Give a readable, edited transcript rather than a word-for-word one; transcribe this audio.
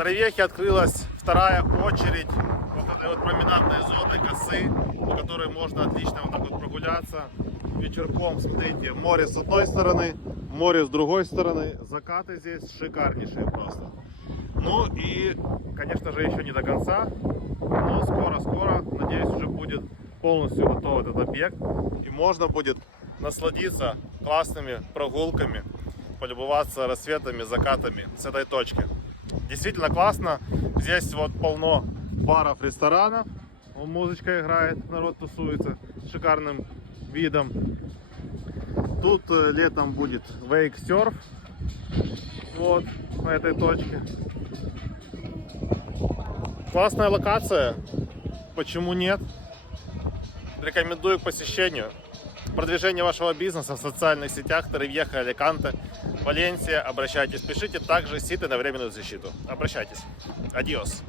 Торревьехе открылась вторая очередь вот этой вот променадной зоны косы, по которой можно отлично вот так вот прогуляться вечерком. Смотрите, море с одной стороны, море с другой стороны, закаты здесь шикарнейшие просто. Ну и, конечно же, еще не до конца, но скоро-скоро, надеюсь, уже будет полностью готов этот объект, и можно будет насладиться классными прогулками, полюбоваться рассветами, закатами с этой точки. Действительно классно. Здесь вот полно баров, ресторанов. Вон музычка играет, народ тусуется с шикарным видом. Тут летом будет вейк-серф. Вот на этой точке. Классная локация. Почему нет? Рекомендую к посещению. Продвижение вашего бизнеса в социальных сетях Торревьехе, Аликанте, Валенсия. Обращайтесь, пишите также ситы на временную защиту. Обращайтесь. Адиос.